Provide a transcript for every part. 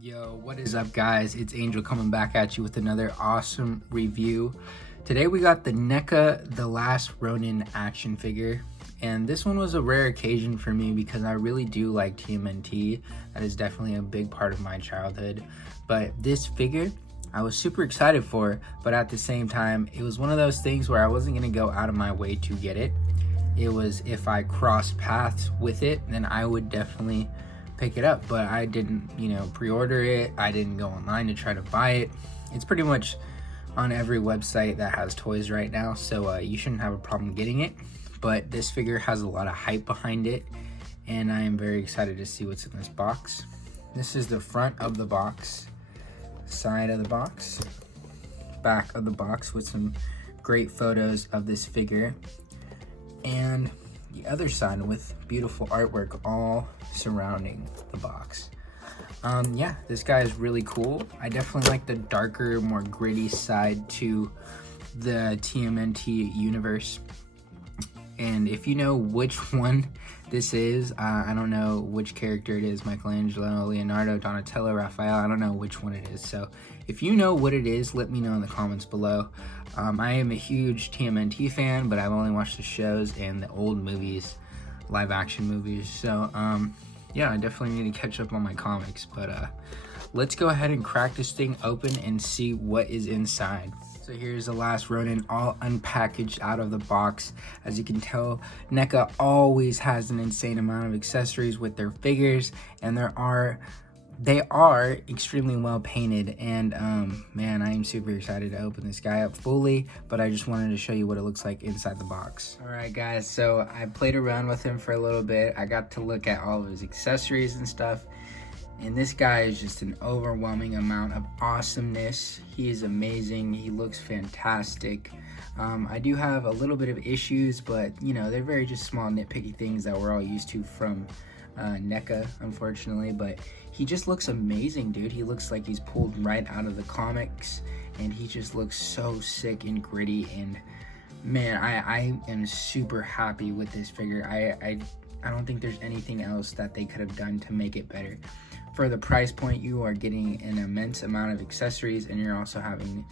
Yo, what is up guys? It's Angel coming back at you with another awesome review. Today we got the Neca The Last Ronin action figure. And this one was a rare occasion for me because I really do like TMNT. That is definitely a big part of my childhood. But this figure, I was super excited for, but at the same time, it was one of those things where I wasn't gonna go out of my way to get it. It was if I crossed paths with it, then I would definitely pick it up, but I didn't, pre-order it. I didn't go online to try to buy it. It's pretty much on every website that has toys right now, so you shouldn't have a problem getting it. But this figure has a lot of hype behind it, and I am very excited to see what's in this box. This is the front of the box, side of the box, back of the box with some great photos of this figure, and the other side with beautiful artwork all surrounding the box. Yeah, this guy is really cool. I definitely like the darker, more gritty side to the TMNT universe. And if you know which one this is, I don't know which character it is, Michelangelo, Leonardo, Donatello, Raphael, I don't know which one it is. So if you know what it is, let me know in the comments below. I am a huge TMNT fan, but I've only watched the shows and the old movies, live action movies. So yeah, I definitely need to catch up on my comics, but let's go ahead and crack this thing open and see what is inside. So here's the last Ronin, all unpackaged out of the box. As you can tell, Neca always has an insane amount of accessories with their figures, and they are extremely well painted. And man, I am super excited to open this guy up fully, but I just wanted to show you what it looks like inside the box. All right guys, so I played around with him for a little bit. I got to look at all of his accessories and stuff. And this guy is just an overwhelming amount of awesomeness. He is amazing. He looks fantastic. I do have a little bit of issues, but they're very just small nitpicky things that we're all used to from Neca, unfortunately. But he just looks amazing, dude. He looks like he's pulled right out of the comics, and he just looks so sick and gritty. And man, I am super happy with this figure. I don't think there's anything else that they could have done to make it better. For the price point, you are getting an immense amount of accessories, and you're also having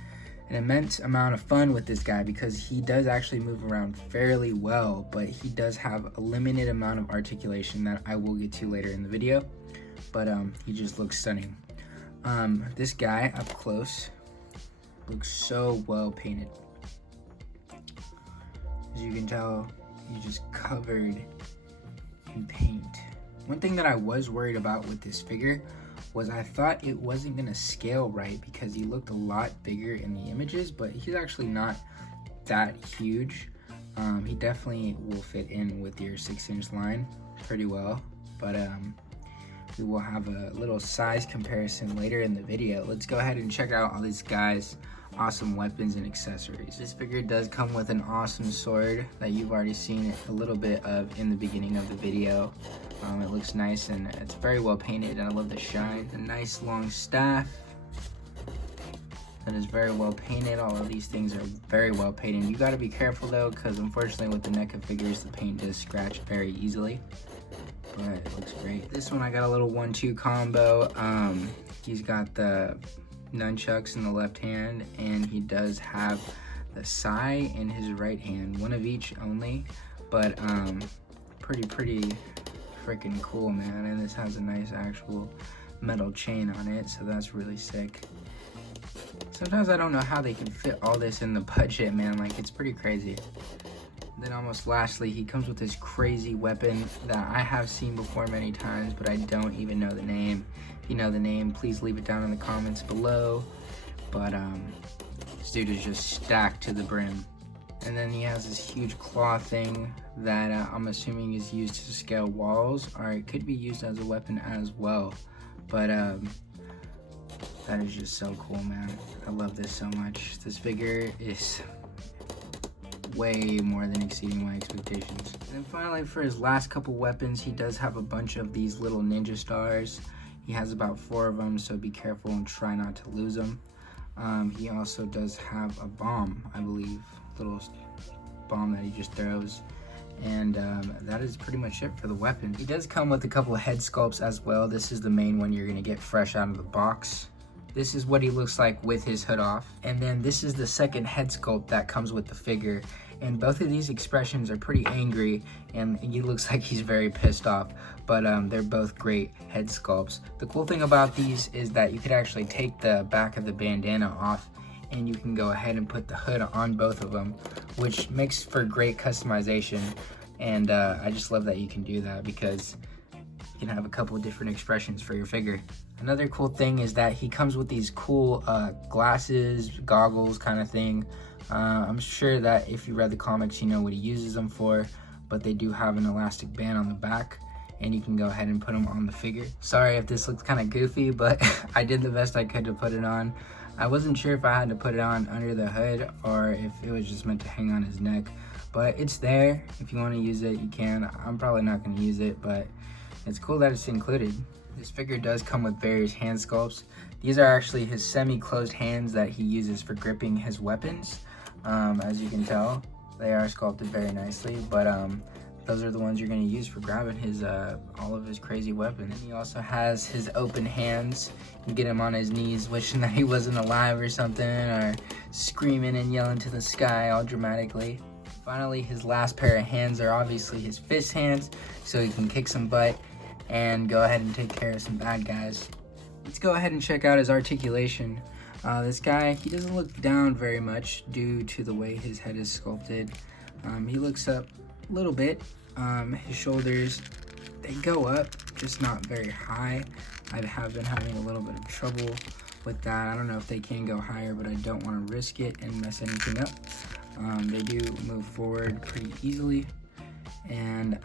an immense amount of fun with this guy because he does actually move around fairly well, but he does have a limited amount of articulation that I will get to later in the video. But he just looks stunning. This guy up close looks so well painted. As you can tell, he's just covered in paint. One thing that I was worried about with this figure was I thought it wasn't gonna scale right because he looked a lot bigger in the images, but he's actually not that huge. He definitely will fit in with your 6-inch line pretty well, but we will have a little size comparison later in the video. Let's go ahead and check out all these guys' awesome weapons and accessories. This figure does come with an awesome sword that you've already seen a little bit of in the beginning of the video. It looks nice and it's very well painted, and I love the shine. A nice long staff that is very well painted. All of these things are very well painted. You got to be careful though, because unfortunately with the Neca figures, the paint does scratch very easily. But it looks great. This one I got a little 1-2 combo. He's got the nunchucks in the left hand, and he does have the sai in his right hand, one of each only, but pretty freaking cool, man. And this has a nice actual metal chain on it, so that's really sick. Sometimes I don't know how they can fit all this in the budget, man. Like, it's pretty crazy. Then almost lastly, he comes with this crazy weapon that I have seen before many times, but I don't even know the name. If you know the name, please leave it down in the comments below. But this dude is just stacked to the brim. And then he has this huge claw thing that I'm assuming is used to scale walls, or it could be used as a weapon as well. But that is just so cool, man. I love this so much. This figure is way more than exceeding my expectations. And finally, for his last couple weapons, he does have a bunch of these little ninja stars. He has about 4 of them, so be careful and try not to lose them. He also does have a bomb, I believe, little bomb that he just throws. And that is pretty much it for the weapon. He does come with a couple of head sculpts as well. This is the main one you're gonna get fresh out of the box. This is what he looks like with his hood off. And then this is the second head sculpt that comes with the figure. And both of these expressions are pretty angry, and he looks like he's very pissed off, but they're both great head sculpts. The cool thing about these is that you could actually take the back of the bandana off and you can go ahead and put the hood on both of them, which makes for great customization. And I just love that you can do that because you can have a couple of different expressions for your figure. Another cool thing is that he comes with these cool glasses, goggles kind of thing. I'm sure that if you read the comics, you know what he uses them for, but they do have an elastic band on the back and you can go ahead and put them on the figure. Sorry if this looks kind of goofy, but I did the best I could to put it on. I wasn't sure if I had to put it on under the hood or if it was just meant to hang on his neck, but it's there. If you want to use it, you can. I'm probably not going to use it, but it's cool that it's included. This figure does come with various hand sculpts. These are actually his semi-closed hands that he uses for gripping his weapons. As you can tell, they are sculpted very nicely, but those are the ones you're going to use for grabbing his all of his crazy weapons. And he also has his open hands. You get him on his knees wishing that he wasn't alive or something, or screaming and yelling to the sky all dramatically. Finally, his last pair of hands are obviously his fist hands, so he can kick some butt and go ahead and take care of some bad guys. Let's go ahead and check out his articulation. This guy, he doesn't look down very much due to the way his head is sculpted. He looks up a little bit. His shoulders, they go up, just not very high. I have been having a little bit of trouble with that. I don't know if they can go higher, but I don't want to risk it and mess anything up. They do move forward pretty easily, and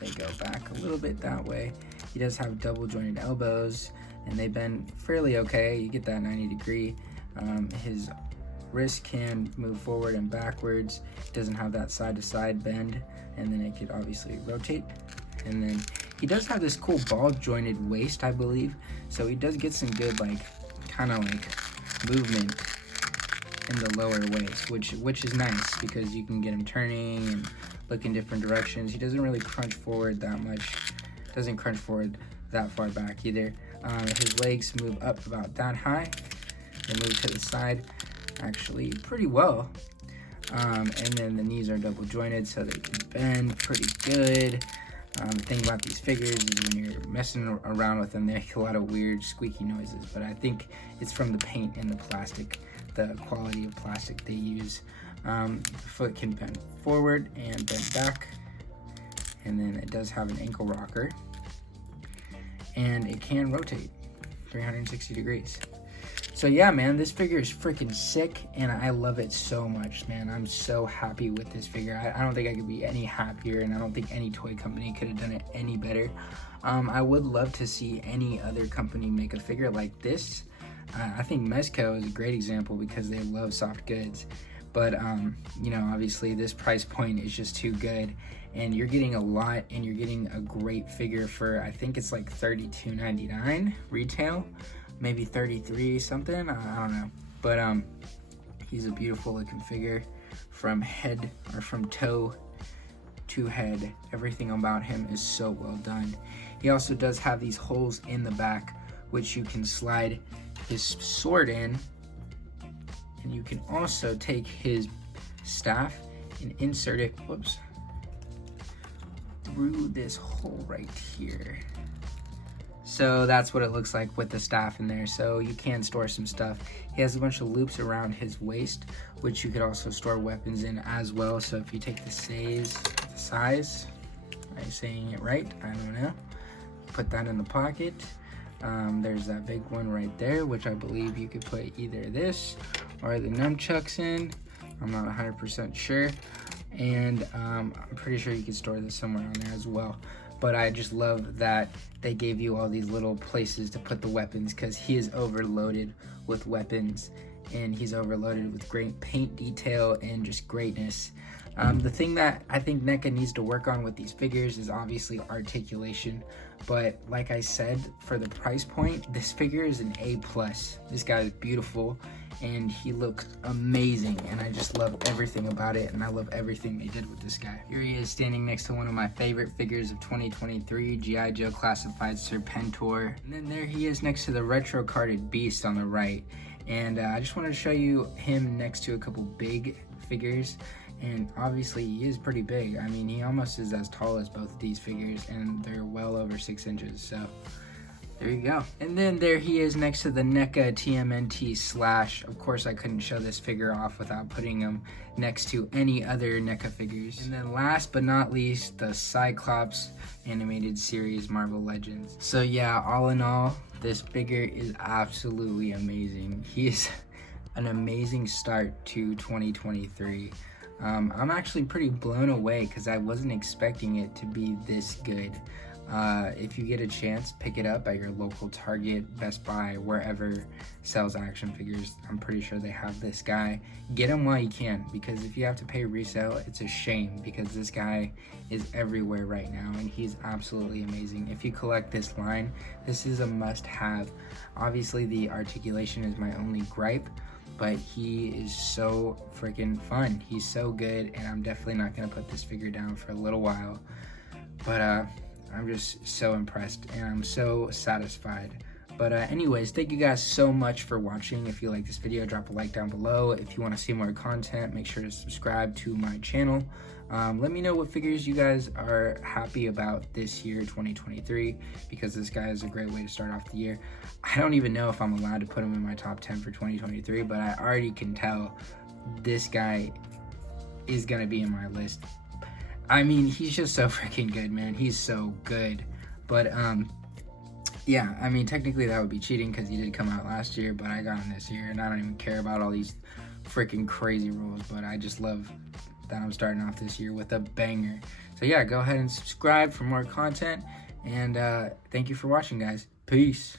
they go back a little bit that way. He does have double jointed elbows, and they bend fairly okay. You get that 90 degree. His wrist can move forward and backwards. It doesn't have that side to side bend, and then it could obviously rotate. And then he does have this cool ball jointed waist, I believe. So he does get some good kind of movement in the lower waist, which is nice because you can get him turning and look in different directions. He doesn't really crunch forward that much. Doesn't crunch forward that far back either. His legs move up about that high. They move to the side actually pretty well. And then the knees are double jointed so they can bend pretty good. The thing about these figures is when you're messing around with them, they make a lot of weird squeaky noises, but I think it's from the paint and the plastic, the quality of plastic they use. The foot can bend forward and bend back, and then it does have an ankle rocker, and it can rotate 360 degrees. So yeah, man, this figure is freaking sick, and I love it so much, man. I'm so happy with this figure. I don't think I could be any happier, and I don't think any toy company could have done it any better. I would love to see any other company make a figure like this. I think Mezco is a great example because they love soft goods. But, you know, obviously this price point is just too good, and you're getting a lot, and you're getting a great figure for, I think it's like $32.99 retail. Maybe 33 something, I don't know, but he's a beautiful looking figure from head or from toe to head. Everything about him is so well done. He also does have these holes in the back which you can slide his sword in, and you can also take his staff and insert it, whoops, through this hole right here. So that's what it looks like with the staff in there. So you can store some stuff. He has a bunch of loops around his waist, which you could also store weapons in as well. So if you take the size, am I saying it right? I don't know. Put that in the pocket. There's that big one right there, which I believe you could put either this or the nunchucks in. I'm not 100% sure. And I'm pretty sure you could store this somewhere on there as well. But I just love that they gave you all these little places to put the weapons, because he is overloaded with weapons, and he's overloaded with great paint detail and just greatness. The thing that I think Neca needs to work on with these figures is obviously articulation, but like I said, for the price point, this figure is an A+. This guy is beautiful and he looks amazing, and I just love everything about it, and I love everything they did with this guy. Here he is standing next to one of my favorite figures of 2023, G.I. Joe Classified Serpentor. And then there he is next to the retro carded Beast on the right. And I just wanted to show you him next to a couple big figures, and obviously he is pretty big. I mean, he almost is as tall as both of these figures, and they're well over 6 inches, so there you go. And then there he is next to the Neca tmnt Slash. Of course, I couldn't show this figure off without putting him next to any other Neca figures. And then last but not least, the Cyclops animated series Marvel Legends. So yeah, all in all, this figure is absolutely amazing. He is an amazing start to 2023. I'm actually pretty blown away because I wasn't expecting it to be this good. If you get a chance, pick it up at your local Target, Best Buy, wherever sells action figures. I'm pretty sure they have this guy. Get him while you can, because if you have to pay resale, it's a shame, because this guy is everywhere right now and he's absolutely amazing. If you collect this line, this is a must-have. Obviously, the articulation is my only gripe, but he is so freaking fun. He's so good, and I'm definitely not gonna put this figure down for a little while. But I'm just so impressed and I'm so satisfied. But anyways, thank you guys so much for watching. If you like this video, drop a like down below. If you want to see more content, make sure to subscribe to my channel. Let me know what figures you guys are happy about this year, 2023, because this guy is a great way to start off the year. I don't even know if I'm allowed to put him in my top 10 for 2023, but I already can tell this guy is gonna be in my list. I mean, he's just so freaking good, man. He's so good. But yeah, I mean, technically that would be cheating because he did come out last year, but I got him this year, and I don't even care about all these freaking crazy rules, but I just love that I'm starting off this year with a banger. So yeah, go ahead and subscribe for more content, and thank you for watching, guys. Peace.